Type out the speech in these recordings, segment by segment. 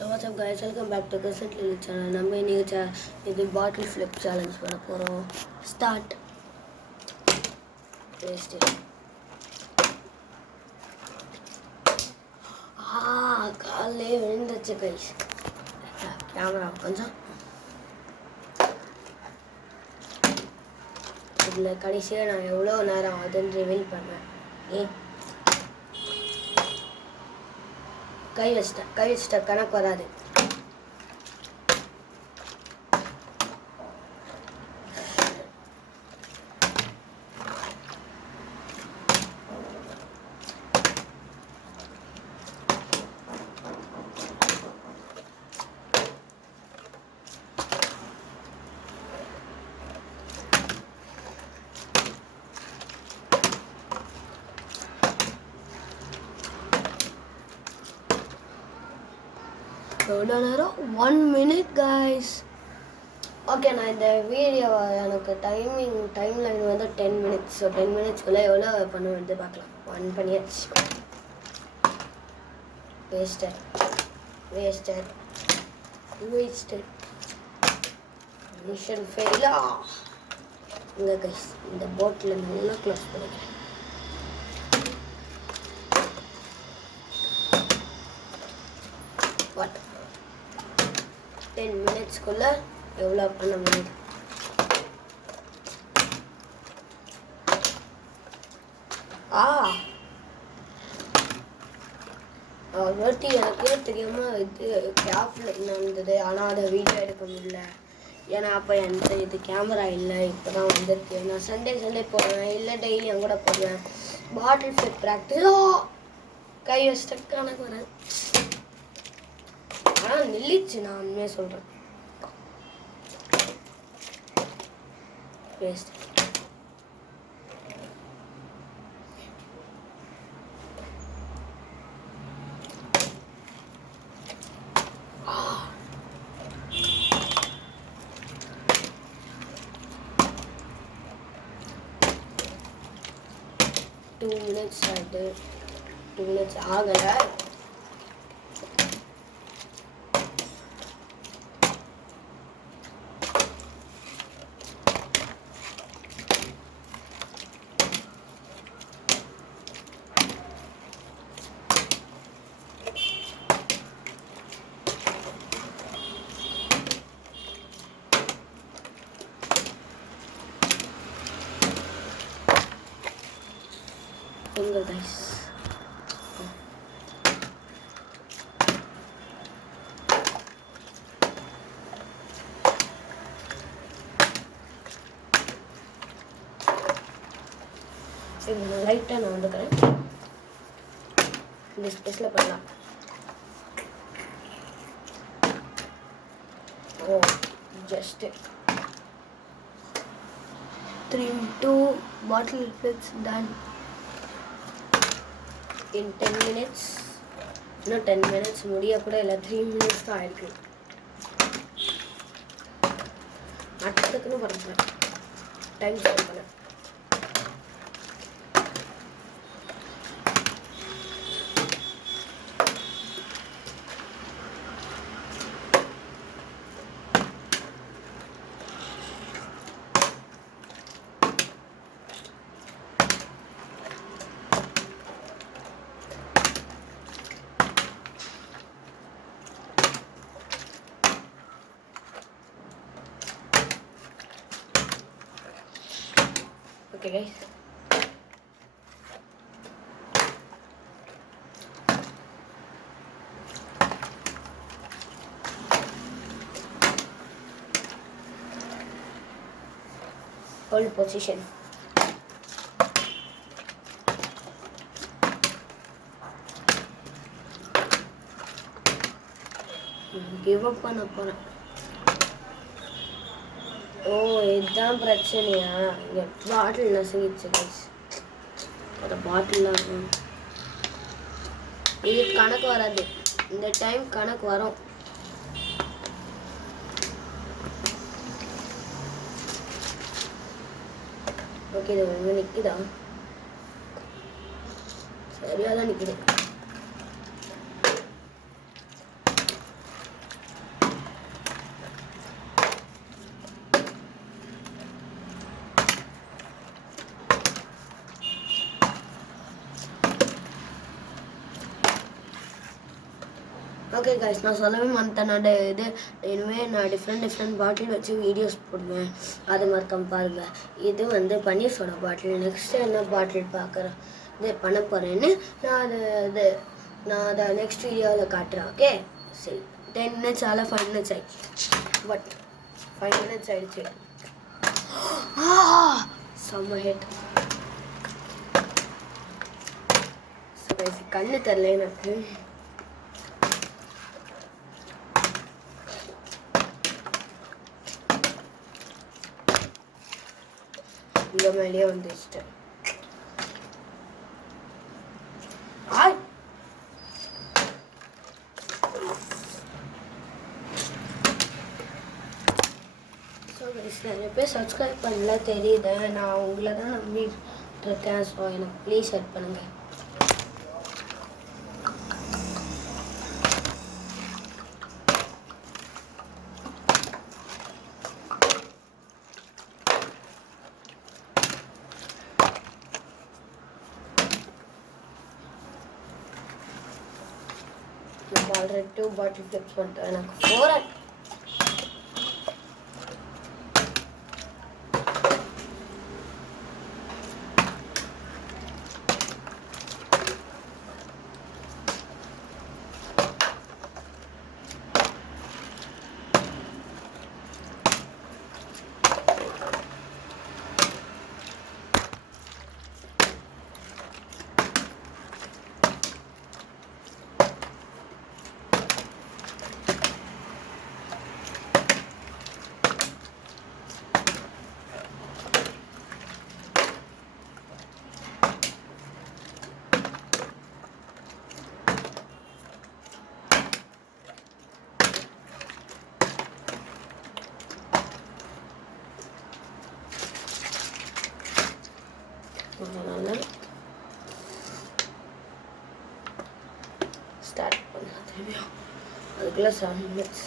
So what's up guys, welcome back to Crescent Lily channel. நம்ம இன்னைக்கு இது பாட்டில் flip challenge பண்ண போகிறோம். ஸ்டார்ட். வேஸ்ட். காலே விழுந்துச்சு கைஸ். கேமரா கொஞ்சம் இதில் கடைசியாக நான் எவ்வளோ நேரம் அதுன்னு ரிவீல் பண்ணேன். கை வச்சிட்டேன் கணக்கு வராது. எவ்வளோ நேரம்? 1 minute guys. ஓகே, நான் இந்த வீடியோ எனக்கு டைம் லைன் வந்து 10 minutes. ஸோ 10 minutesக்குள்ளே எவ்வளோ பண்ண வந்து பார்க்கலாம். 1 பண்ணியாச்சு. வேஸ்டட் மிஷன் ஃபெயிலா. இங்கே கைஸ் இந்த போட்டில் நல்லா க்ளோஸ் பண்ணிக்கிறேன். வாட் 10 minutesக்குள்ள எவ்வளோ பண்ண முடியுது? ஒருத்தி எனக்கே தெரியாமல் இது கேஃபில் என்ன இருந்தது, ஆனால் அதை வீடியோ எடுக்க முடியல. ஏன்னா அப்போ என்கிட்ட இது கேமரா இல்லை, இப்போ தான் வந்திருக்கு. நான் சண்டே போடுவேன், இல்லை டெய்லியும் கூட போடுவேன். பாட்டில் ஃபிளிப் ப்ராக்டிஸ் கை வச்சுட்டு கணக்கு வராது. ஆனால் நில்லிச்சு, நான் உண்மையாக சொல்கிறேன். வேஸ்ட். டூ மினிட்ஸ் ஆகிட்டு 2 minutes ஆகலை. Finger guys. லைட்டாக நான் வந்துக்கிறேன். இந்த ஸ்பேஸில் பண்ணலாம். Just 3 2 bottle flips done in 10 minutes. இன்னும் 10 minutes முடிய கூட இல்லை, 3 minutes தான் ஆயிருக்கு. அடுத்ததுக்குன்னு பண்ணுறேன் டைம் ஸ்பெண்ட் பண்ண. Okay guys, hold position. Give up பண்ண போறேன். இதுதான் பிரச்சனையா? இங்கே பாட்டில் நசுங்கிச்சு கைஸ். ஒரு பாட்டிலாம் இது கணக்கு வராது. இந்த டைம் கணக்கு வரும். ஓகே, இது ஒன்று நிற்குதா? சரியாக தான் நிற்குது. ஓகே கைஸ், நான் சொல்லவே மாட்டேன். இது இனிமேல் நான் டிஃப்ரெண்ட் பாட்டில் வச்சு வீடியோஸ் போடுவேன். அது மறக்காம பாருங்கள். இது வந்து பன்னீர் சோடா பாட்டில். நெக்ஸ்ட்டு என்ன பாட்டில் பார்க்குறேன் இது பண்ண போகிறேன்னு நான் அதை நெக்ஸ்ட் வீடியோவில் காட்டுறேன். ஓகே சரி, 10 minutes 5 minutes ஆயிடுச்சு. பட் 5 minutes ஆயிடுச்சு. செம்ம ஹெட். கண்ணு தெரில எனக்கு. இந்த மேலேயே வந்துச்சு. நிறைய பேர் சப்ஸ்கிரைப் பண்ணல தெரியுது. நான் உங்களை தான் நம்பிட்டு இருக்கேன். ஸோ எனக்கு ப்ளீஸ் ஹெல்ப் பண்ணுங்கள். ஆல்ரெடி 2 பாட்டில் ஃபிளிப்ஸ் பண்ணிட்டேன். எனக்கு 4 அதனால ஸ்டார்ட் பண்ணலாம். தெரியும் அதுக்குள்ள 7 minutes.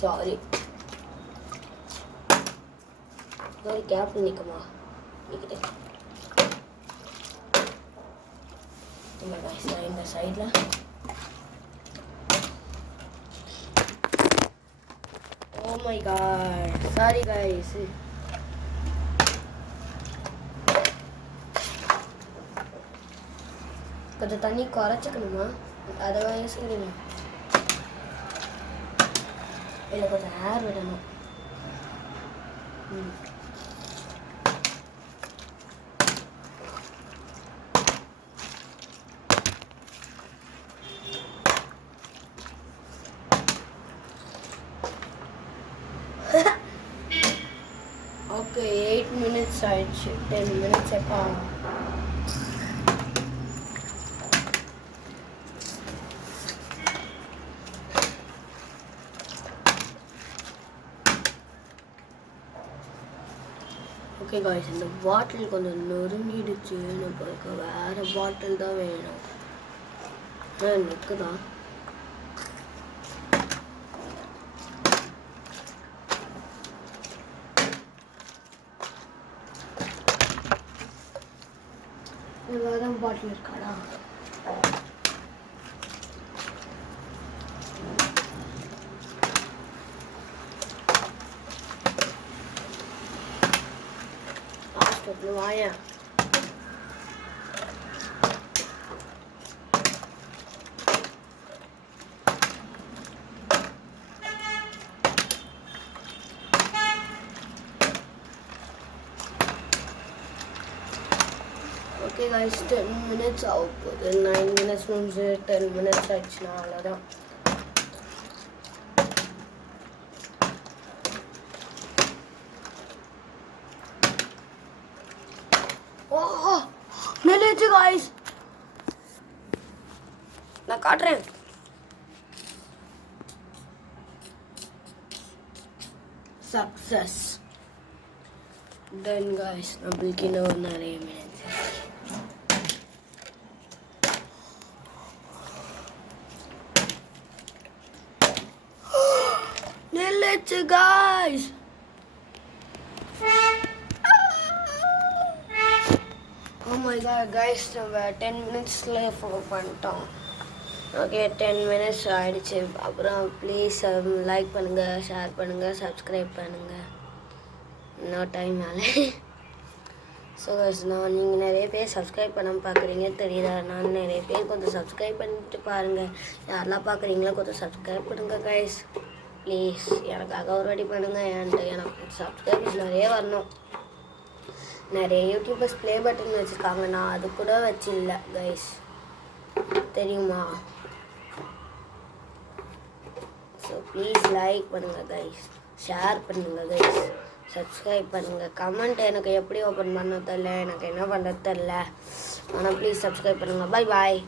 சாரி கேப் நிற்குமா நிற்கிட்டேன். இந்த சைடில் Oh my god, sorry guys. கொஞ்சம் தண்ணி குறைச்சிக்கணுமா? அதை யோசிக்கிறீங்க. இல்லை கொஞ்சம் ஏர் விடணும். ஓகே 8 minutes ஆயிடுச்சு. 10 minutes எப்போ ஓகே காய்ஸ், இந்த பாட்டில் கொஞ்சம் நொறுங்கிடுச்சு. நமக்கு வேறு பாட்டில் தான் வேணும். நிற்குதா? வேறு பாட்டில் இருக்காடா? வாயா ஓகே guys, 10 minutes ஆக போகுது. 9 minutes முடிஞ்சு 10 minutes ஆயிடுச்சுன்னா அவ்வளோதான். ஓ நிலைச்சு guys, நான் காட்டுறேன். சக்ஸஸ். தென் guys, நம்மளுக்கு இன்னும் நிறைய minutes. guys. Oh my god, guys, நம்ம 10 மினிட்ஸ்லேயே ஃபோன் பண்ணிட்டோம். ஓகே 10 மினிட்ஸ் ஆகிடுச்சு. அப்புறம் ப்ளீஸ் லைக் பண்ணுங்கள், ஷேர் பண்ணுங்கள், சப்ஸ்கிரைப் பண்ணுங்கள். இன்னும் டைம் ஆகலை. ஸோ நான் நீங்கள் நிறைய பேர் சப்ஸ்கிரைப் பண்ணாமல் பார்க்குறீங்க தெரியுதா? நான் நிறைய பேர் கொஞ்சம் சப்ஸ்கிரைப் பண்ணிட்டு பாருங்கள். யாரெல்லாம் பார்க்குறீங்களோ கொஞ்சம் சப்ஸ்கிரைப் பண்ணுங்கள் கைஸ் ப்ளீஸ். எனக்காக ஒரு வாட்டி பண்ணுங்கள். எனக்கு சப்ஸ்கிரைபர்ஸ் நிறைய வரணும். நிறைய யூடியூபர்ஸ் ப்ளே பட்டன் வச்சுருக்காங்க, நான் அது கூட வச்சில்ல கைஸ், தெரியுமா? ஸோ ப்ளீஸ் லைக் பண்ணுங்கள் கைஸ், ஷேர் பண்ணுங்கள் கைஸ், சப்ஸ்கிரைப் பண்ணுங்கள். கமெண்ட் எனக்கு எப்படி ஓப்பன் பண்ண தெரில, எனக்கு என்ன பண்ணுறது தெரில. ஆனால் ப்ளீஸ் சப்ஸ்கிரைப் பண்ணுங்கள். Bye bye.